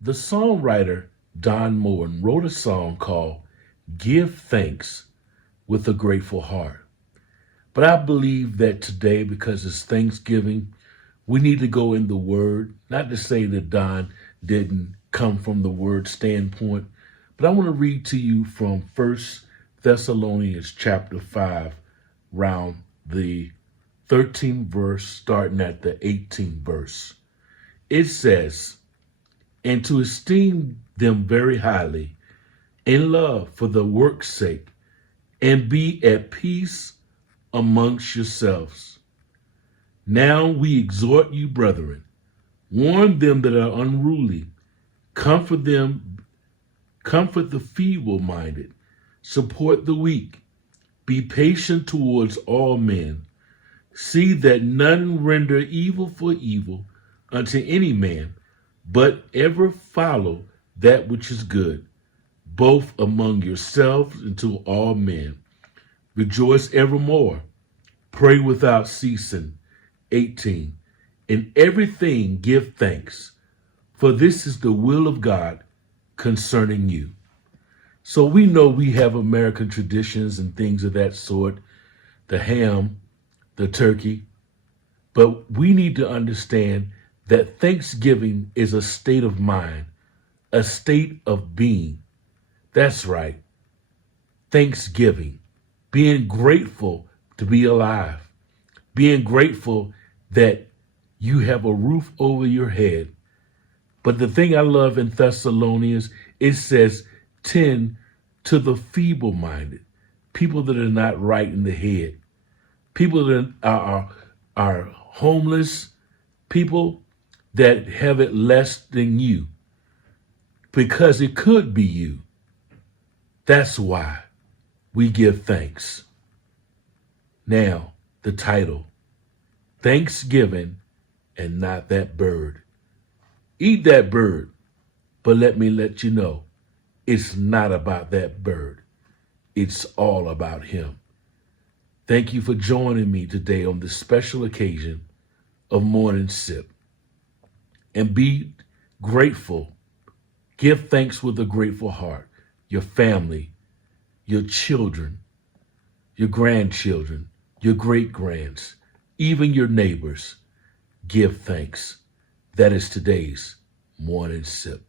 The songwriter Don Moen wrote a song called Give Thanks with a Grateful Heart. But I believe that today, because it's Thanksgiving, we need to go in the Word. Not to say that Don didn't come from the Word standpoint, but I want to read to you from First Thessalonians chapter 5, round the 13th verse, starting at the 18th verse. It says, and to esteem them very highly in love for the work's sake, and be at peace amongst yourselves. Now we exhort you, brethren, warn them that are unruly, comfort them, comfort the feeble-minded, support the weak, be patient towards all men. See that none render evil for evil unto any man, but ever follow that which is good, both among yourselves and to all men. Rejoice evermore. Pray without ceasing. 18. In everything give thanks, for this is the will of God concerning you. So we know we have American traditions and things of that sort, the ham, the turkey, but we need to understand that Thanksgiving is a state of mind, a state of being. That's right. Thanksgiving, being grateful to be alive, being grateful that you have a roof over your head. But the thing I love in Thessalonians, it says, tend to the feeble-minded, people that are not right in the head, people that are homeless, people that have it less than you, because it could be you. That's why we give thanks. Now, the title, Thanksgiving and Not That Bird. Eat that bird, but let me let you know, it's not about that bird. It's all about him. Thank you for joining me today on this special occasion of Morning Sip. And be grateful. Give thanks with a grateful heart. Your family, your children, your grandchildren, your great-grands, even your neighbors. Give thanks. That is today's Morning Sip.